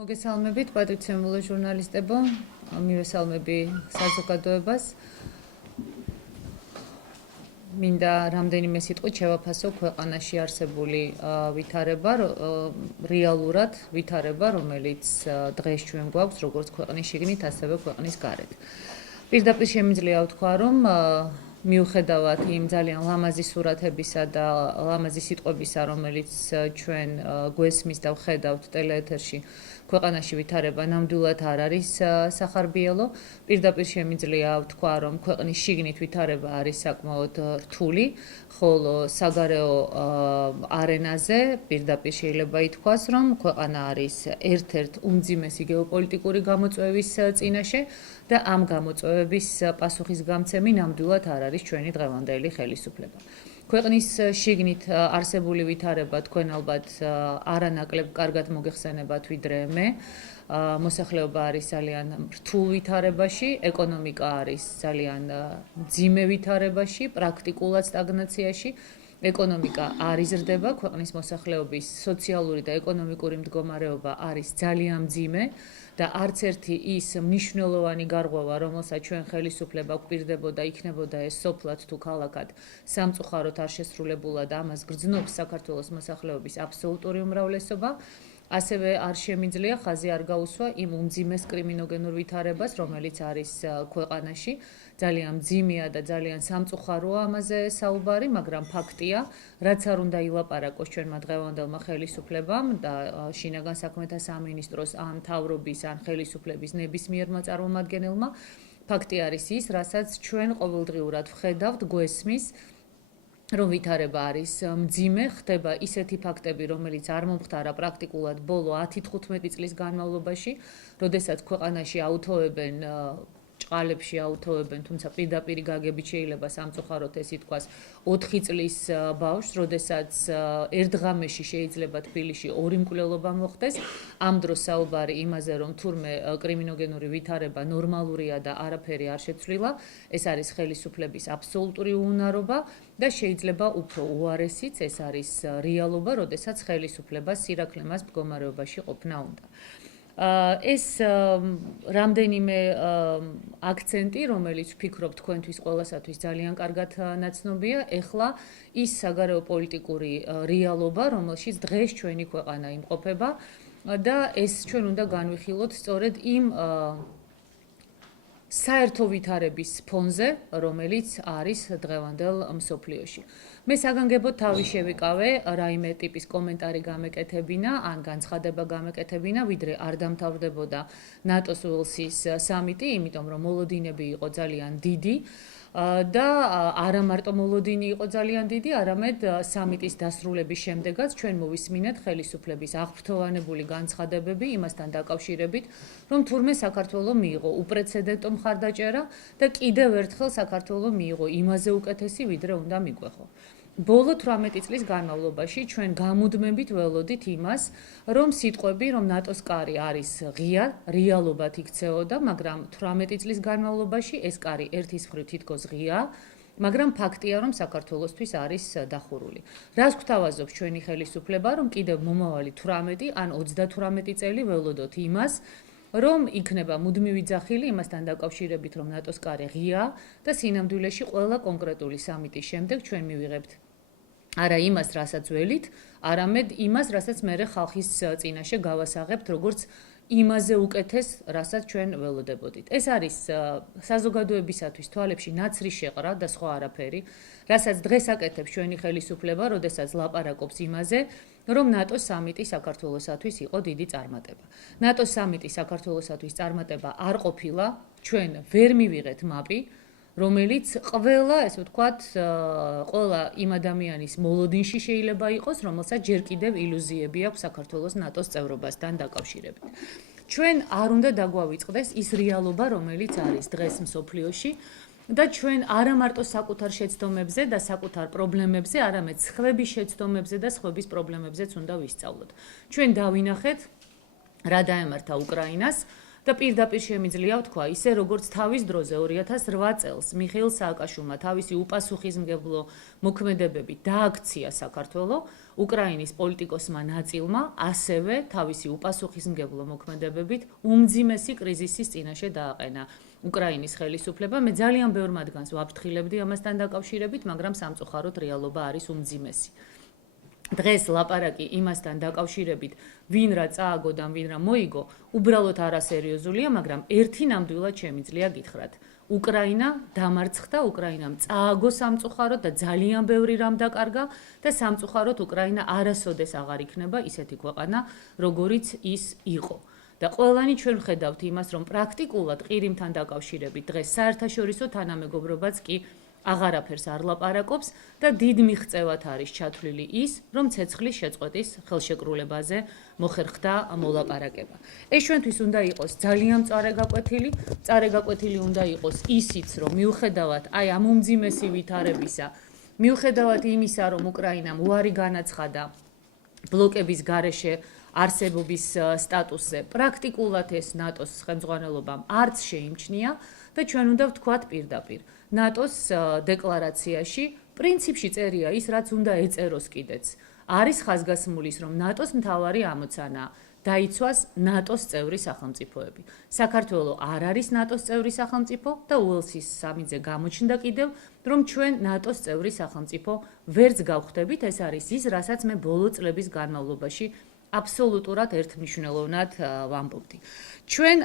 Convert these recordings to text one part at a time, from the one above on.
მოგესალმებით, პატრიცემულო ჟურნალისტებო, მივესალმები საზოგადოებას. მინდა რამდენიმე სიტყვით შევაფასო ქვეყანაში არსებული ვითარება, რეალურად ვითარება, რომელიც დღეს ჩვენ გვაქვს, როგორც ქვეყნის შიგნით, ასევე ქვეყნის გარეთ. პირდაპირ შემიძლია ვთქვა, რომ მიუხედავად იმ ძალიან ლამაზი სურათებისა და ლამაზი სიტყვებისა, რომელიც ჩვენ გვესმის და ვხედავთ ტელეეთერში, ქვეყანაში ვითარება ნამდვილად არ არის სახარბიელო. პირდაპირ შემიძლია ვთქვა, რომ ქვეყნის შიგნით ვითარება არის საკმაოდ რთული, ხოლო საგარეო არენაზე პირდაპირ შეიძლება ითქვას, რომ ქვეყანა არის ერთ-ერთ უმძიმესი გეოპოლიტიკური გამოწვევის წინაშე და ამ გამოწვევების პასუხისგამცემი ნამდვილად არ არის ჩვენი დღევანდელი ხელისუფლება. ქვეყნის შიგნით არსებული ვითარება თქვენ ალბათ არანაკლებ კარგად მოგეხსენებათ ვიდრე მე. მოსახლეობა არის ძალიან რთულ ვითარებაში, ეკონომიკა არის ძალიან მძიმე ვითარებაში, პრაქტიკულად სტაგნაციაში. ეკონომიკა არ იზრდება, ქვეყნის მოსახლეობის სოციალური და ეკონომიკური მდგომარეობა არის ძალიან მძიმე და არც ერთი ის მნიშვნელოვანი გარღვევა, რომელსაც ჩვენ ხელისუფლება გვპირდებოდა, იქნებოდა ეს სოფლად თუ ქალაქად, სამწუხაროდ არ შესრულებულა და ამას გრძნობს საქართველოს მოსახლეობის აბსოლუტური უმრავლესობა. ასევე არ შემიძლია ხაზი არ გაუსვა იმ უმძიმეს კრიმინოგენურ ვითარებას, რომელიც არის ქვეყანაში. ძალიან მძიმეა და ძალიან სამწუხაროა ამაზე საუბარი, მაგრამ ფაქტია, რაც არ უნდა ილაპარაკოს ჩვენმა დღევანდელმა ხელისუფლებამ და შინაგან საქმეთა სამინისტროს ან მთავრობის ან ხელისუფლების ნებისმიერმა წარმომადგენელმა. ფაქტი არის ის, რასაც ჩვენ ყოველდღიურად ვხედავთ, გვესმის, რომ ვითარება არის მძიმე, ხდება ისეთი ფაქტები, რომელიც არ მომხდარა პრაქტიკულად ბოლო 10-15 წლის განმავლობაში, როდესაც ქვეყანაში აუთოვებენ ჭყალებში აუთოვებენ, თუმცა პირდაპირი გაგებით შეიძლება სამწუხაროდ ეს ითქვას 4 წლის ბავშვს, როდესაც ერთ ღამეში შეიძლება თბილისში 2 მკვლელობა მოხდეს. ამ დროს საუბარი იმაზე, რომ თურმე კრიმინოგენური ვითარება ნორმალურია და არაფერი არ შეცვლილა, ეს არის ხელისუფლების აბსოლუტური უუნარობა და შეიძლება უფრო უარესიც, ეს არის რეალობა, როდესაც ხელისუფლება სირაქლემას მდგომარეობაში ყოფნა უნდა. ეს რამდენიმე აქცენტი, რომელიც ვფიქრობ თქვენთვის ყველასათვის ძალიან კარგად ნაცნობია, ეხლა ის საგარეო პოლიტიკური რეალობა, რომელშიც დღეს ჩვენი ქვეყანა იმყოფება და ეს ჩვენ უნდა განვიხილოთ სწორედ იმ საერთო ვითარების ფონზე, რომელიც არის დღევანდელ მსოფლიოში. მე საგანგებოდ თავი შევიკავე, რაიმე ტიპის კომენტარი გამეკეთებინა, ან განცხადება გამეკეთებინა, ვიდრე არ დამთავრდებოდა ნატოს უელსის სამიტი, იმიტომ რომ მოლოდინები იყო ძალიან დიდი და არა მარტო მოლოდინი იყო ძალიან დიდი, არამედ სამიტის დასრულების შემდეგაც ჩვენ მოვისმინეთ ხელისუფლების აღფრთოვანებული განცხადებები იმასთან დაკავშირებით, რომ თურმე საქართველო მიიღო უპრეცედენტო მხარდაჭერა და კიდევ ერთხელ საქართველო მიიღო იმაზე უკეთესი, ვიდრე უნდა მიგვეხო. ბოლო 18 წლის განმავლობაში ჩვენ გამუდმებით ველოდით იმას, რომ სიტყვები, რომ ნატოს კარი არის ღია, რეალობად იქცეოდა, მაგრამ 18 წლის განმავლობაში ეს კარი ერთის მხრივ თითქოს ღია, მაგრამ ფაქტია, რომ საქართველოსთვის არის დახურული. რას გვთავაზობს ჩვენი ხელისუფლება, რომ კიდევ მომავალი 18 ან 38 წელი ველოდოთ იმას, რომ იქნება მუდმივი ძახილი იმასთან დაკავშირებით, რომ ნატოს კარი ღია და სინამდვილეში ყველა კონკრეტული სამიტის შემდეგ ჩვენ მივიღებთ არა იმას, რასაც ველით, არამედ იმას, რასაც მერე ხალხის წინაშე გავასაღებთ, როგორც იმაზე უკეთეს, რასაც ჩვენ ველოდებოდით. ეს არის საზოგადოებისათვის თვალებში ნაცრი შეყრა და სხვა არაფერი, რასაც დღეს აკეთებს ჩვენი ხელისუფლება, როდესაც ლაპარაკობს იმაზე, რომ ნატოს სამიტი საქართველოსათვის იყო დიდი წარმატება. ნატოს სამიტი საქართველოსათვის წარმატება არ ყოფილა, ჩვენ ვერ მივიღეთ მაპი, რომელიც ყველა, ესე ვთქვათ, ყველა იმ ადამიანის მოლოდინში შეიძლება იყოს, რომელსაც ჯერ კიდევ ილუზიები აქვს საქართველოს ნატოს წევრობასთან დაკავშირებით. ჩვენ არ უნდა დაგვავიწყდეს ის რეალობა, რომელიც არის დღეს მსოფლიოში და ჩვენ არა მარტო საკუთარ შეცდომებზე და საკუთარ პრობლემებზე, არამედ სხვების შეცდომებზე და სხვების პრობლემებზეც უნდა ვისწავლოთ. ჩვენ დავინახეთ, რა დაემართა უკრაინას, და პირდაპირ შემიძლია ვთქვა, ისე როგორც თავის დროზე 2008 წელს მიხეილ სააკაშვილმა თავისი უპასუხისმგებლო მოქმედებებით დააქცია საქართველოს, უკრაინის პოლიტიკოსმა ნაწილმა ასევე თავისი უპასუხისმგებლო მოქმედებებით უმძიმესი კრიზისის წინაშე დააყენა უკრაინის ხელისუფლება. მე ძალიან ბევრ მათგანს ვაფრთხილებდი ამასთან დაკავშირებით, მაგრამ სამწუხაროდ რეალობა არის უმძიმესი. დღეს ლაპარაკი იმასთან დაკავშირებით, ვინ რა წააგო და ვინ რა მოიგო, უბრალოდ არასერიოზულია, მაგრამ ერთი ნამდვილად შემიძლია გითხრათ. უკრაინა დამარცხდა, უკრაინამ წააგო სამწუხაროდ და ძალიან ბევრი რამ დაკარგა და სამწუხაროდ უკრაინა არასოდეს აღარ იქნება ისეთი ქვეყანა, როგორიც ის იყო. და ყველანი ჩვენ ვხედავთ იმას, რომ პრაქტიკულად ყირიმთან დაკავშირებით დღეს საერთაშორისო თანამეგობრობაც კი აღარაფერს არ ლაპარაკობს და დიდ მიღწევად არის ჩათვლილი ის, რომ ცეცხლის შეწყვეტის ხელშეკრულებაზე მოხერხდა მოლაპარაკება. ეს ჩვენთვის უნდა იყოს ძალიან მწარე უნდა იყოს ისიც, რომ მიუხედავად აი ამ უმძიმესი ვითარებისა, მიუხედავად იმისა, რომ უკრაინამ უარი განაცხადა ბლოკების გარეშე არსებობის სტატუსზე, პრაქტიკულად ეს ნატოს ხელმძღვანელობამ არც შეიმჩნია და ჩვენ უნდა ვთქვათ პირდაპირ. ნატოს დეკლარაციაში პრინციპში წერია ის, რაც უნდა ეწეროს კიდეც. არის ხაზგასმულის, რომ ნატოს მთავარი ამოცანა დაიცვას ნატოს წევრი სახელმწიფოები. საქართველო არ არის ნატოს წევრი სახელმწიფო და უელსის სამიძე გამოჩნდა კიდევ, რომ ჩვენ ნატოს წევრი სახელმწიფო ვერც გავხდებით. ეს არის ის, რასაც მე ბოლო წლების განმავლობაში აბსოლუტურად ერთმნიშვნელოვნად ვამბობდი. ჩვენ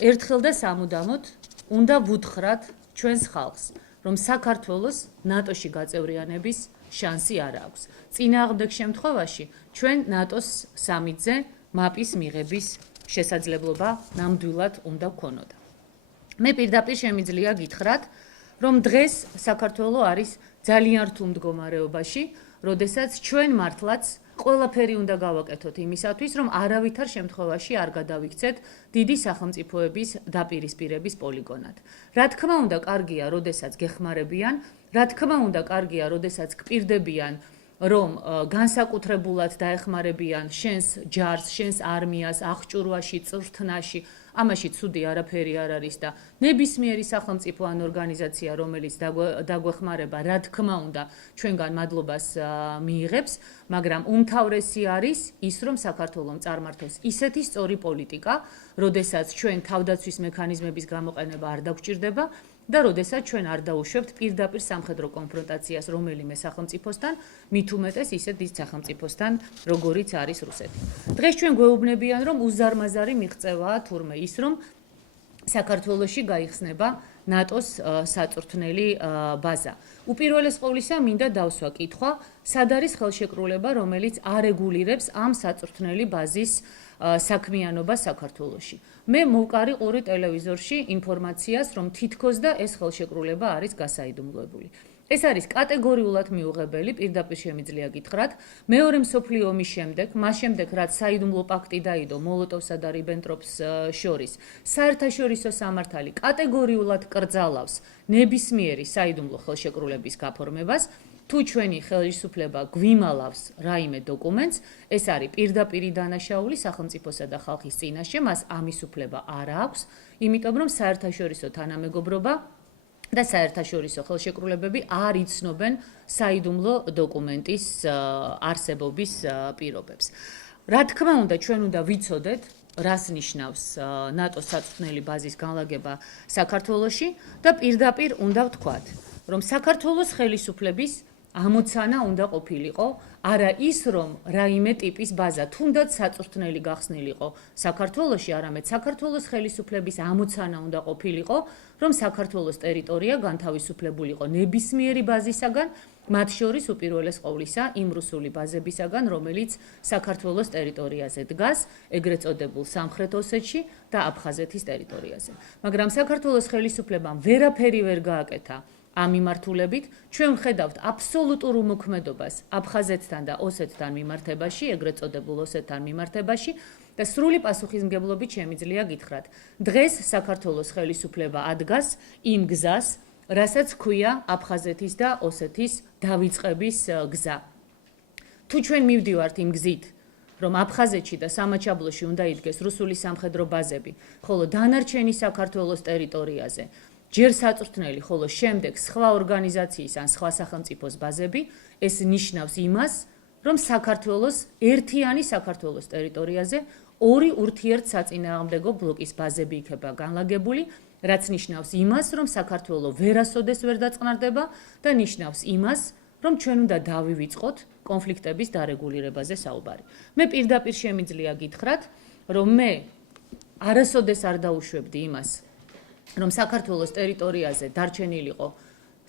ერთხელ და სამუდამოდ უნდა ვუთხრათ ჩვენს ხალხს, რომ საქართველოს ნატოში გაწევრიანების შანსი არ აქვს. წინააღმდეგ შემთხვევაში ჩვენ ნატოს სამიძე მაპის მიღების შესაძლებლობა ნამდვილად უნდა გქონოდა. მე პირდაპირ შემიძლია გითხრათ, რომ დღეს საქართველო არის ძალიან რთულ მდგომარეობაში, როდესაც ჩვენ მართლაც ყველაფერი უნდა გავაკეთოთ იმისათვის, რომ არავითარ შემთხვევაში არ გადავიქცეთ დიდი სახელმწიფოების დაპირისპირების პოლიგონად. რა თქმა უნდა, კარგია, როდესაც გეხმარებიან, რა თქმა უნდა, კარგია, როდესაც გპირდებიან, რომ განსაკუთრებულად დაეხმარებიან შენს ჯარს, შენს არმიას, აღჭურვაში, წვრთნაში, ამაში ცუდი არაფერი არ არის და ნებისმიერი სახელმწიფო ან ორგანიზაცია, რომელიც დაგვეხმარება, რა თქმა უნდა, ჩვენგან მადლობას მიიღებს, მაგრამ უმთავრესი არის ის, რომ საქართველომ წარმართოს ისეთი სწორი პოლიტიკა, როდესაც ჩვენ თავდაცვის მექანიზმების გამოყენება არ დაგვჭირდება და როდესაც ჩვენ არ დაუშვებთ პირდაპირ სამხედრო კონფრონტაციას რომელიმე სახელმწიფოსთან, მით უმეტეს ისეთ დიდ სახელმწიფოსთან, როგორიც არის რუსეთი. დღეს ჩვენ გვეუბნებიან, რომ უზარმაზარი მიღწევაა თურმე ის, რომ საქართველოში გაიხსნება ნატოს საწვრთნელი ბაზა. უპირველეს ყოვლისა, მინდა დავსვა კითხვა, სად არის ხელშეკრულება, რომელიც არეგულირებს ამ საწვრთნელი ბაზის საქმიანობა საქართველოში. მე მოვყარი ყური ტელევიზორში ინფორმაციას, რომ თითქოს და ეს ხელშეკრულება არის გასაიდუმლოებული. ეს არის კატეგორიულად მიუღებელი, პირდაპირ შემიძლია გითხრათ, მეორე მსოფლიო ომის შემდეგ, მას შემდეგ, რაც საიდუმლო პაქტი დაიდო მოლოტოვსა და რიბენტროპს შორის, საერთაშორისო სამართალი კატეგორიულად კრძალავს ნებისმიერი საიდუმლო ხელშეკრულების გაფორმებას. თუ ჩვენი ხელისუფლება გვიმალავს რაიმე დოკუმენტს, ეს არის პირდაპირი დანაშაული სახელმწიფოსა და ხალხის წინაშე, მას ამის უფლება არ აქვს, იმიტომ რომ საერთაშორისო თანამეგობრობა და საერთაშორისო ხელშეკრულებები არ იცნობენ საიდუმლო დოკუმენტის არსებობის პირობებს. რა თქმა უნდა, ჩვენ უნდა ვიცოდეთ, რას ნიშნავს ნატოს საწვრთნელი ბაზის განლაგება საქართველოში და პირდაპირ უნდა ვთქვათ, რომ საქართველოს ხელისუფლების ამოცანა უნდა ყოფილიყო, არა ის, რომ რაიმე ტიპის ბაზა თუნდაც საწვრთნელი გახსნილიყო საქართველოში, არამედ საქართველოს ხელისუფლების ამოცანა უნდა ყოფილიყო, რომ საქართველოს ტერიტორია განთავისუფლებულიყო ნებისმიერი ბაზისაგან, მათ შორის უპირველეს ყოვლისა იმ რუსული ბაზებისაგან, რომელიც საქართველოს ტერიტორიაზე დგას, ეგრეთ წოდებულ სამხრეთ ოსეთში და აფხაზეთის ტერიტორიაზე. მაგრამ საქართველოს ხელისუფლებამ ვერაფერი ვერ გააკეთა ამ მიმართულებით, ჩვენ ვხედავთ აბსოლუტურ უმოქმედობას აფხაზეთთან და ოსეთთან მიმართებაში, ეგრეთ წოდებულ ოსეთთან მიმართებაში და სრული პასუხისმგებლობით შემიძლია გითხრათ. დღეს საქართველოს ხელისუფლება ადგას იმ გზას, რასაც ჰქვია აფხაზეთის და ოსეთის დავიწყების გზა. თუ ჩვენ მივდივართ იმ გზით, რომ აფხაზეთში და სამაჩაბლოში უნდა იდგეს რუსული სამხედრო ბაზები, ხოლო დანარჩენი საქართველოს ტერიტორიაზე ჯერ საწვრთნელი, ხოლო შემდეგ სხვა ორგანიზაციის ან სხვა სახელმწიფოს ბაზები, ეს ნიშნავს იმას, რომ საქართველოს ერთიანი საქართველოს ტერიტორიაზე ორი ურთიერთსაწინააღმდეგო ბლოკის ბაზები იქნება განლაგებული, რაც ნიშნავს იმას, რომ საქართველო ვერასოდეს ვერ დაწყნარდება და ნიშნავს იმას, რომ ჩვენ უნდა დავივიწყოთ კონფლიქტების დარეგულირებაზე საუბარი. მე პირდაპირ შემიძლია გითხრათ, რომ მე არასოდეს არ დაუშვებდი იმას, რომ საქართველოს ტერიტორიაზე დარჩენილიყო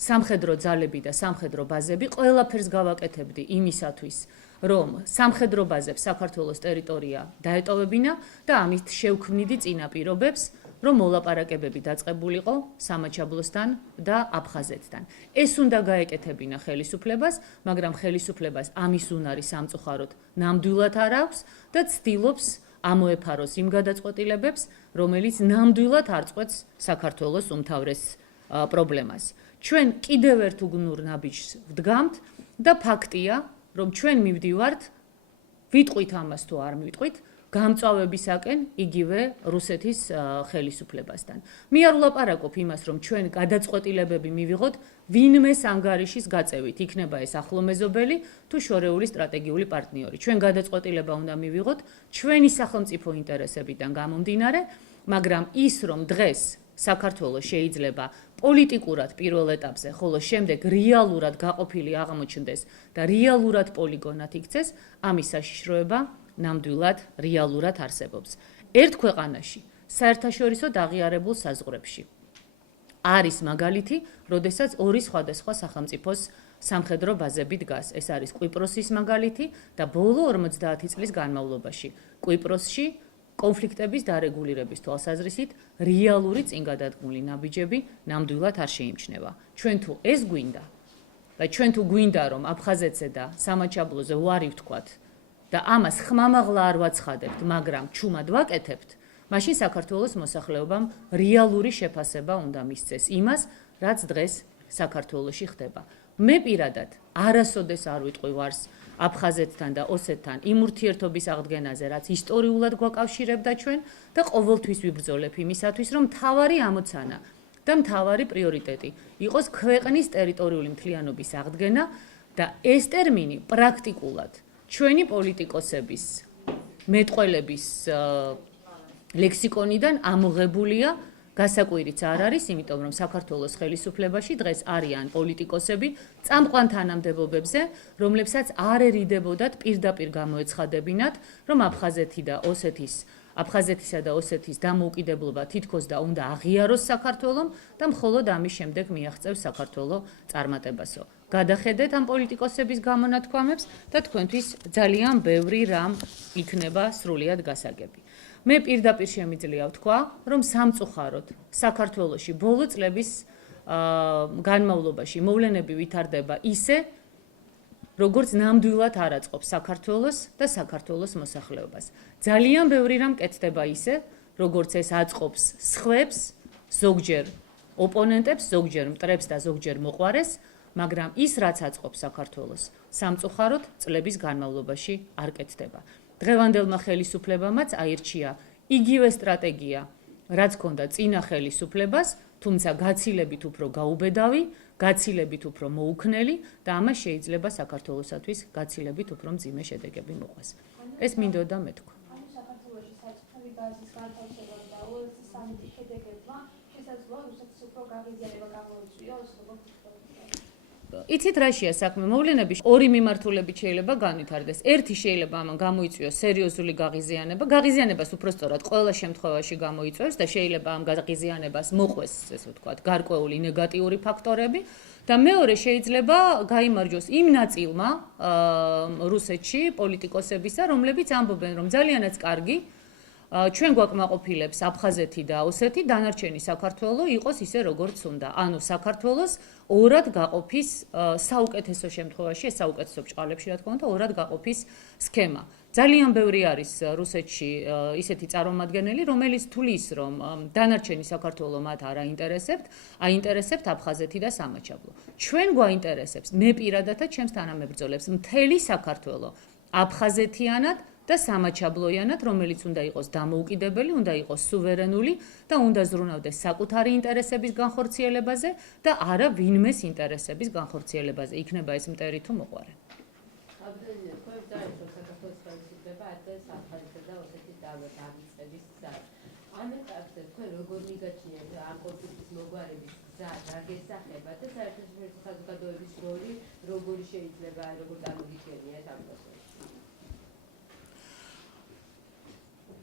სამხედრო ძალები და სამხედრო ბაზები, ყველაფერს გავაკეთებდი იმისათვის, რომ სამხედრო ბაზებს საქართველოს ტერიტორია დაეტოვებინა და ამით შევქმნიდი წინაპირობებს, რომ მოლაპარაკებები დაწყებულიყო სამაჩაბლოსთან და აფხაზეთთან. ეს უნდა გაეკეთებინა ხელისუფლებას, მაგრამ ხელისუფლებას ამის უნარი სამწუხაროდ ნამდვილად არ აქვს და ცდილობს ამოეფაროს იმ გადაწყვეტილებებს, რომელიც ნამდვილად არ წყვეტს საქართველოს უმთავრეს პრობლემას. ჩვენ კიდევ ერთ უგნურ ნაბიჯს ვდგამთ და ფაქტია, რომ ჩვენ მივდივართ, ვიტყვით ამას თუ არ მივიტყვით, გამწვავებისაკენ იგივე რუსეთის ხელისუფლებასთან. მე არ ვლაპარაკობ იმას, რომ ჩვენ გადაწყვეტილებები მივიღოთ ვინმეს ანგარიშის გაწევით, იქნება ეს ახლო მეზობელი თუ შორეული სტრატეგიული პარტნიორი. ჩვენ გადაწყვეტილება უნდა მივიღოთ ჩვენი სახელმწიფო ინტერესებიდან გამომდინარე, მაგრამ ის, რომ დღეს საქართველოს შეიძლება პოლიტიკურად პირველ ეტაპზე, ხოლო შემდეგ რეალურად გაყოფილი აღმოჩნდეს და რეალურად პოლიგონად იქცეს, ამის საშიშროება ნამდვილად რეალურად არსებობს. ერთ ქვეყანაში, საერთაშორისო აღიარებულ საზღვრებში არის მაგალითი, როდესაც ორი სხვადასხვა სახელმწიფოს სამხედრო ბაზები დგას. ეს არის კვიპროსის მაგალითი და ბოლო 50 წლის განმავლობაში კვიპროსში კონფლიქტების დარეგულირების თვალსაზრისით რეალური წინგადადგმული ნაბიჯები ნამდვილად არ შეიმჩნევა. ჩვენ თუ ეს გვინდა და ჩვენ თუ გვინდა, რომ აფხაზეთზე და სამაჩაბლოზე უარი ვთქვათ და ამას ხმამაღლა არ ვაცხადებთ, მაგრამ ჩუმად ვაკეთებთ, მაშინ საქართველოს მოსახლეობამ რეალური შეფასება უნდა მისცეს იმას, რაც დღეს საქართველოში ხდება. მე პირადად არასოდეს არ ვიტყვი ვარს აფხაზეთთან და ოსეთთან იმ ურთიერთობის აღდგენაზე, რაც ისტორიულად გვაკავშირებდა ჩვენ და ყოველთვის ვიბრძოლებ იმისათვის, რომ მთავარი ამოცანა და მთავარი პრიორიტეტი იყოს ქვეყნის ტერიტორიული მთლიანობის აღდგენა და ეს ტერმინი პრაქტიკულად ჩვენი პოლიტიკოსების მეტყველების ლექსიკონიდან ამოღებულია, გასაკვირიც არ არის, იმიტომ რომ საქართველოს ხელისუფლებაში დღეს არიან პოლიტიკოსები წამყვან თანამდებობებზე, რომლებსაც არ ერიდებოდათ პირდაპირ გამოეცხადებინათ, რომ აფხაზეთისა და ოსეთის დამოუკიდებლობა თითქოს და უნდა აღიაროს საქართველომ და მხოლოდ ამის შემდეგ მიაღწევს საქართველო წარმატებასო. გადახედეთ ამ პოლიტიკოსების გამონათქვამებს და თქვენთვის ძალიან ბევრი რამ იქნება სრულიად გასაგები. მე პირდაპირ შემიძლია ვთქვა, რომ სამწუხაროდ საქართველოში ბოლო წლების განმავლობაში მოვლენები ვითარდება ისე, როგორც ნამდვილად არ აწყობს საქართველოს და საქართველოს მოსახლეობას. ძალიან ბევრი რამ კეთდება ისე, როგორც ეს აწყობს სხვებს, ზოგჯერ ოპონენტებს, ზოგჯერ მტრებს და ზოგჯერ მოყვარეს, მაგრამ ის, რაც აწყობს საქართველოს, სამწუხაროდ წლების განმავლობაში არ კეთდება. დღევანდელმა ხელისუფლებამაც აირჩია იგივე სტრატეგია, რაც ჰქონდა წინა ხელისუფლებას, თუმცა გაცილებით უფრო გაუბედავი, გაცილებით უფრო მოუქნელი და ამას შეიძლება საქართველოსათვის გაცილებით უფრო მძიმე შედეგები მოყვას. ეს მინდოდა მეთქვა. საქართველოში საწყობი ბაზის განთავსება და OLC სამიტის შედეგებმა შესაძლოა რუსეთის უფრო გაღიზიანება გამოიწვიოს, როგორც იცით რაშია საქმე? მოვლენები ორი მიმართულებით შეიძლება განვითარდეს. ერთი შეიძლება ამან გამოიწვიოს სერიოზული გაღიზიანება. გაღიზიანებას უпростоრად ყველა შემთხვევაში გამოიწვევს და შეიძლება ამ გაღიზიანებას მოყვეს, ესე ვთქვათ, გარკვეული ნეგატიური ფაქტორები და მეორე შეიძლება გაიმარჯვოს იმ ნაწილმა რუსეთში პოლიტიკოსებისა, რომლებიც ამბობენ, რომ ძალიანაც კარგი ჩვენ გვაკმაყოფილებს აფხაზეთი და ოსეთი, დანარჩენი საქართველო იყოს ისე როგორც უნდა. ანუ საქართველოს ორად გაყოფის საუკეთესო შემთხვევაში, ეს საუკეთესო ბრჭყალებში რა თქმა უნდა, ორად გაყოფის სქემა. ძალიან ბევრი არის რუსეთში ისეთი წარმომადგენელი, რომელიც თulis, რომ დანარჩენი საქართველო მათ არ აინტერესებთ, აინტერესებთ აფხაზეთი და სამაჩაბლო. ჩვენ გვაინტერესებს, მე პირადადაც ჩემს თანამებრძოლებს, მთელი საქართველო აფხაზეთიანად და სამაჩაბლოიანად, რომელიც უნდა იყოს დამოუკიდებელი, უნდა იყოს სუვერენული და უნდა ზრუნავდეს საკუთარი ინტერესების განხორციელებაზე და არა ვინმეს ინტერესების განხორციელებაზე. იქნება ეს მტერი თუ მოყვარე. ამ ეტაპზე თქვენ როგორ მიგაჩნიათ ამ კონფლიქტის მოგვარების გზა რა გესახება და საერთაშორისო საზოგადოების როლი როგორი შეიძლება როგორ წარმოგიდგენიათ ამ პროცესში?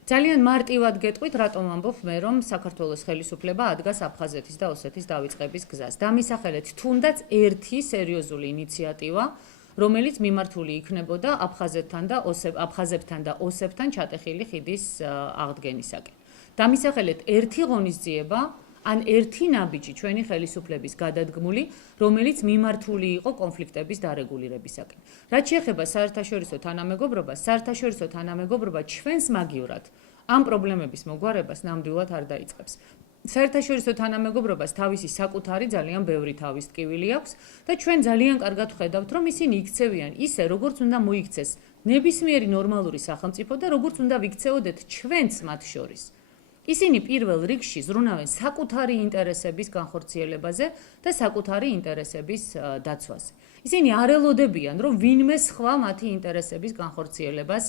ძალიან მარტივად გეტყვით, რატომ ამბობ მე, რომ საქართველოს ხელისუფლება ადგას აფხაზეთის და ოსეთის დავიწყების გზას. დამისახელეთ თუნდაც ერთი სერიოზული ინიციატივა, რომელიც მიმართული იქნებოდა აფხაზებთან და ოსებთან ჩატეხილი ხიდის აღდგენისაკენ. დამისახელეთ ერთი ღონისძიება, ან ერთი ნაბიჯი ჩვენი ხელისუფლების გადადგმული, რომელიც მიმართული იყო კონფლიქტების დარეგულირებისაკენ. რაც შეეხება საერთაშორისო თანამეგობრობას, საერთაშორისო თანამეგობრობა ჩვენს მაგივრად ამ პრობლემების მოგვარებას ნამდვილად არ დაიწყებს. საერთაშორისო თანამეგობრობას თავისი საკუთარი ძალიან ბევრი თავის ტკივილი აქვს და ჩვენ ძალიან კარგად ვხედავთ, რომ ისინი იქცევიან ისე, როგორც უნდა მოიქცეს ნებისმიერი ნორმალური სახელმწიფო და როგორც უნდა ვიქცეოდეთ ჩვენც მათ შორის. ისინი პირველ რიგში ზრუნავენ საკუთარი ინტერესების განხორციელებაზე და საკუთარი ინტერესების დაცვაზე. ისინი არ ელოდებიან, რომ ვინმე სხვა მათი ინტერესების განხორციელებას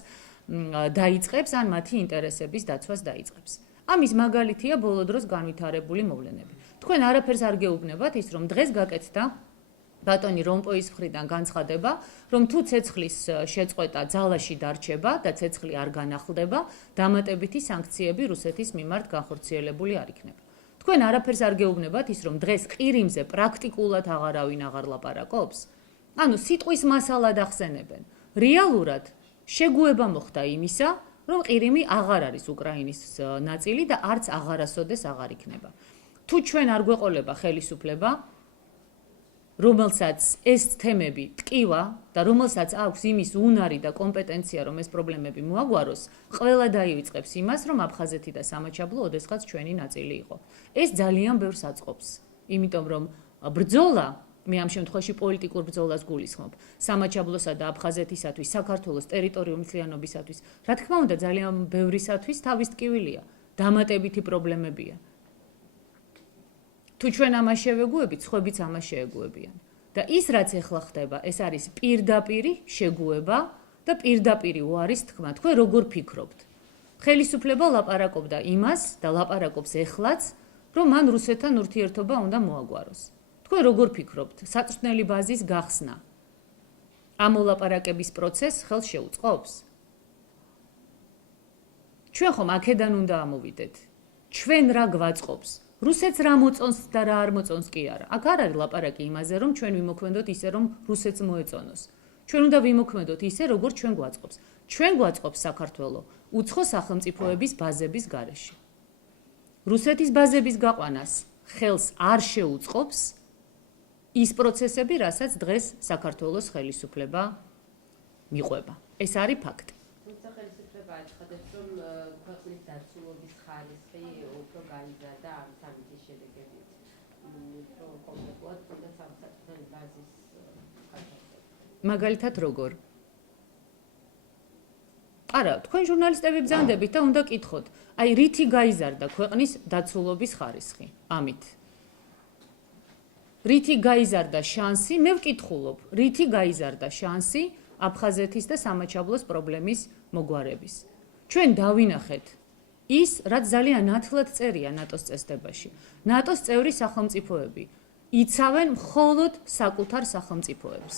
დაიწყებს ან მათი ინტერესების დაცვას დაიწყებს. ამის მაგალითია ბოლო დროს განვითარებული მოვლენები. თქვენ არაფერს არ გეუბნებათ ის, რომ დღეს გაკეთდა ბატონი რომპოის მხრიდან განცხადება, რომ თუ ცეცხლის შეწყვეტა ძალაში დარჩება და ცეცხლი არ განახლდება, დამატებითი სანქციები რუსეთის მიმართ განხორციელებული არ იქნება. თქვენ არაფერს არ გეუბნებათ ის, რომ დღეს ყირიმზე პრაქტიკულად აღარავინ აღარ ლაპარაკობს? ანუ სიტყვის მასალად ახსენებენ. რეალურად შეგუება მოხდა იმისა, რომ ყირიმი აღარ არის უკრაინის ნაწილი და არც აღარასოდეს აღარ იქნება. თუ ჩვენ არ გვეყოლება ხელისუფლება, რომელსაც ეს თემები ტკივა და რომელსაც აქვს იმის უნარი და კომპეტენცია, რომ ეს პრობლემები მოაგვაროს, ყველა დაივიწყებს იმას, რომ აფხაზეთი და სამაჩაბლო ოდესღაც ჩვენი ნაწილი იყო. ეს ძალიან ბევრს აწყობს, იმიტომ რომ ბრძოლა, მე ამ შემთხვევაში პოლიტიკურ ბრძოლას გულისხმობ, სამაჩაბლოსა და აფხაზეთისათვის, საქართველოს ტერიტორიული მთლიანობისათვის, რა თქმა უნდა, ძალიან ბევრისათვის თავის ტკივილია, დამატებითი პრობლემებია. თუ ჩვენ ამას შევეგუებით, სხვებიც ამას შეეგუებიან. და ის, რაც ეხლა ხდება, ეს არის პირდაპირი შეგუება და პირდაპირი უარის თქმა. თქვენ როგორ ფიქრობთ? ხელისუფლება ლაპარაკობდა იმას და ლაპარაკობს ეხლაც, რომ მან რუსეთთან ურთიერთობა უნდა მოაგვაროს. თქვენ როგორ ფიქრობთ? საწვრთნელი ბაზის გახსნა ამ ლაპარაკების პროცესს ხელს შეუწყობს? ჩვენ ხომ აქედან უნდა ამოვიდეთ. ჩვენ რა გვაწყობს? რუსეთს რა მოწონს და რა არ მოწონს კი არა. აქ არ არის ლაპარაკი იმაზე, რომ ჩვენ ვიმოქმედოთ ისე, რომ რუსეთს მოეწონოს. ჩვენ უნდა ვიმოქმედოთ ისე, როგორც ჩვენ გვაწყობს. ჩვენ გვაწყობს საქართველო უცხო სახელმწიფოების ბაზების გარეშე. რუსეთის ბაზების გაყვანას ხელს არ შეუწყობს ის პროცესები, რასაც დღეს საქართველოს ხელისუფლება მიყვება. ეს არის ფაქტი. თუმცა ხელისუფლება აცხადებს, რომ ქვეყნის დაცულობის ხარისხი უფრო გაიზარდა ამ სამიტის შედეგებით. რომ კონკრეტულად თუნდაც ამ საწვრთნელი ბაზის ხარისხი. მაგალითად როგორ? არა, თქვენ ჟურნალისტები ბრძანდებით და უნდა კითხოთ, აი რითი გაიზარდა ქვეყნის დაცულობის ხარისხი? ამით. რითი გაიზარდა შანსი? მე ვკითხულობ, რითი გაიზარდა შანსი აფხაზეთის და სამაჩაბლოს პრობლემის მოგვარების? ჩვენ დავინახეთ ის, რაც ძალიან ნათლად წერია ნატოს წესდებაში. ნატოს წევრი სახელმწიფოები იცავენ მხოლოდ საკუთარ სახელმწიფოებს.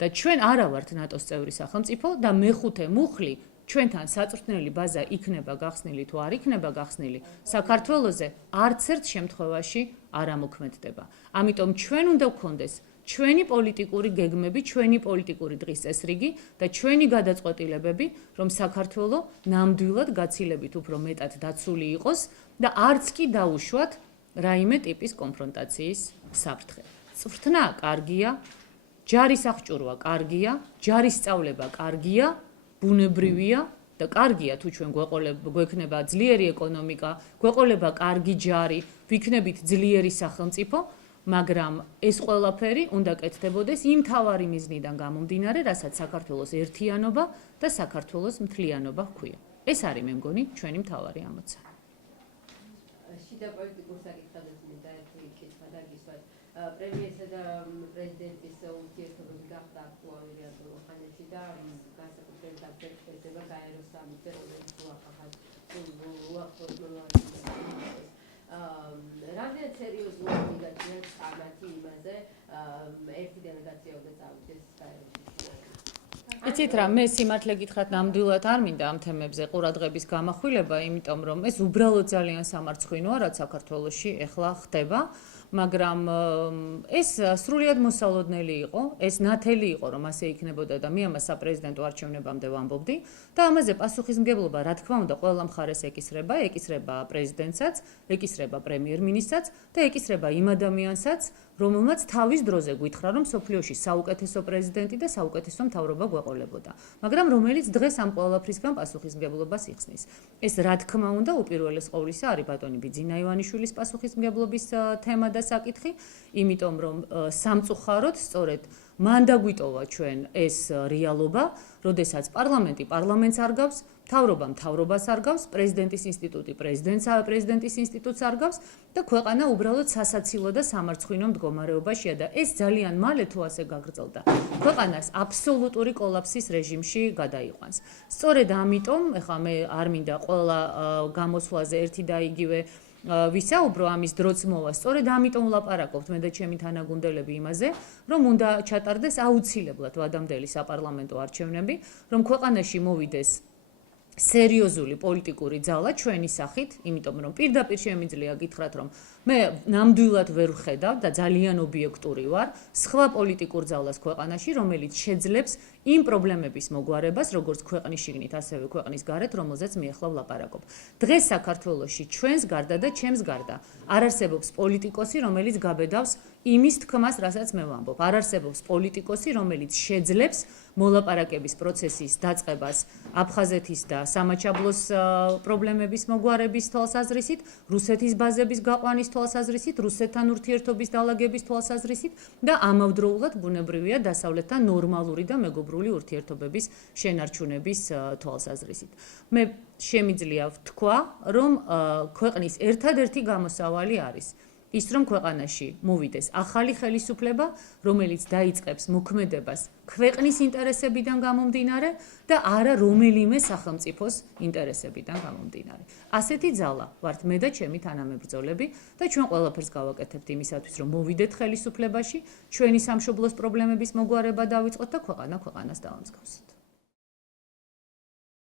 და ჩვენ არა ვართ ნატოს წევრი სახელმწიფო და მეხუთე მუხლი ჩვენთან საწვრთნელი ბაზა იქნება გახსნილი თუ არ იქნება გახსნილი, საქართველოზე არც ერთ შემთხვევაში არ ამოქმედდება. ამიტომ ჩვენ უნდა გვქონდეს ჩვენი პოლიტიკური გეგმები, ჩვენი პოლიტიკური დღის წესრიგი და ჩვენი გადაწყვეტილებები, რომ საქართველო ნამდვილად გაცილებით უფრო მეტად დაცული იყოს და არც კი დაუშვათ რაიმე ტიპის კონფრონტაციის საფრთხე. წვრთნა კარგია, ჯარის აღჭურვა კარგია, ჯარის სწავლება კარგია, ბუნებრივია და კარგია თუ ჩვენ გვექნება ძლიერი ეკონომიკა, გვეყოლება კარგი ჯარი, ვიქნებით ძლიერი სახელმწიფო, მაგრამ ეს ყველაფერი უნდა კეთდებოდეს იმ თავარი მიზნიდან გამომდინარე, რასაც საქართველოს ერთიანობა და საქართველოს მთლიანობა ჰქვია. ეს არის მე მგონი ჩვენი მთავარი ამოცანა. შიდა პოლიტიკურ საკითხებიც მინდა ერთი კითხვა დაგისვათ. პრემიერსა და პრეზიდენტის ურთიერთობები გახდა აქტუალური ატოლ ხანებში და განსაკუთრებით აღწერდება გაეროს სამიტზე, რომელიც უახახად რამდენად სერიოზულად მიგაჩნიათ წარმატი იმაზე ერთი დელეგაცია უნდა წავიდეს გაეროში. იცით რა, მე სიმართლე გითხრათ ნამდვილად არ მინდა ამ თემებზე ყურადღების გამახვილება, იმიტომ რომ ეს უბრალოდ ძალიან სამარცხვინოა, რაც საქართველოში ეხლა ხდება. მაგრამ ეს სრულიად მოსალოდნელი იყო, ეს ნათელი იყო, რომ ასე იქნებოდა და მე ამას საპრეზიდენტო არჩევნებამდე ვამბობდი და ამაზე პასუხისმგებლობა, რა თქმა უნდა, ყველა მხარეს ეკისრება პრეზიდენტსაც, ეკისრება პრემიერ-მინისტრსაც და ეკისრება იმ ადამიანსაც, რომელმაც თავის დროზე გითხრა, რომ სოფლიოში საუკეთესო პრეზიდენტი და საუკეთესო მთავრობა გვეყოლებოდა, მაგრამ რომელიც დღეს ამ ყველაფრისგან პასუხისმგებლობას იხსნის. ეს რა თქმა უნდა, უპირველეს ყოვლისა არის ბატონი ბიძინა ივანიშვილის პასუხისმგებლობის თემა და საკითხი, იმიტომ რომ სამწუხაროდ სწორედ მან დაგვიტოვა ჩვენ ეს რეალობა, როდესაც პარლამენტი პარლამენტს არ გავს, მთავრობა მთავრობას არ გავს, პრეზიდენტის ინსტიტუტი პრეზიდენტის ინსტიტუტს არ გავს და ქვეყანა უბრალოდ სასაცილო და სამარცხვინო მდგომარეობაშია და ეს ძალიან მალე თუ ასე გაგრძელდა, ქვეყანას აბსოლუტური კოლაფსის რეჟიმში გადაიყვანს. სწორედ ამიტომ, ეხლა მე არ მინდა ყველა გამოსვლაზე ერთი და იგივე ვისაუბრო ამის დროც მოვა. სწორედ ამიტომ ვლაპარაკობთ მე და ჩემი თანაგუნდელები იმაზე, რომ უნდა ჩატარდეს აუცილებლად ვადამდელი საპარლამენტო არჩევნები, რომ ქვეყანაში მოვიდეს სერიოზული პოლიტიკური ძალა ჩვენი სახით, იმიტომ რომ პირდაპირ შემიძლია გითხრათ, რომ მე ნამდვილად ვერ ვხედავ და ძალიან ობიექტური ვარ სხვა პოლიტიკურ ძალას ქვეყანაში, რომელიც შეძლებს იმ პრობლემების მოგვარებას, როგორც ქვეყნის შიგნით, ასევე ქვეყნის გარეთ, რომელზეც მე ახლა ვლაპარაკობ. დღეს საქართველოში ჩვენს გარდა და ჩემს გარდა არ არსებობს პოლიტიკოსი, რომელიც გაბედავს იმის თქმას, რასაც მე ვამბობ. არ არსებობს პოლიტიკოსი, რომელიც შეძლებს მოლაპარაკების პროცესის დაწყებას აფხაზეთის და სამაჩაბლოს პრობლემების მოგვარების თვალსაზრისით, რუსეთის ბაზების გაყვანის თვალსაზრისით, რუსეთთან ურთიერთობის დალაგების თვალსაზრისით და ამავდროულად ბუნებრივია დასავლეთთან ნორმალური და მეგობრული ურთიერთობების შენარჩუნების თვალსაზრისით. მე შემიძლია ვთქვა, რომ ქვეყნის ერთადერთი გამოსავალი არის ის, რომ ქვეყანაში მოვიდეს ახალი ხელისუფლება, რომელიც დაიწყებს მოქმედებას ქვეყნის ინტერესებიდან გამომდინარე და არა რომელიმე სახელმწიფოს ინტერესებიდან გამომდინარე. ასეთი ძალა ვართ მე და ჩემი თანამებრძოლები და ჩვენ ყველაფერს გავაკეთებთ იმისათვის, რომ მოვიდეთ ხელისუფლებაში, ჩვენი სამშობლოს პრობლემების მოგვარება დავიწყოთ და ქვეყანას დავამსგავსოთ.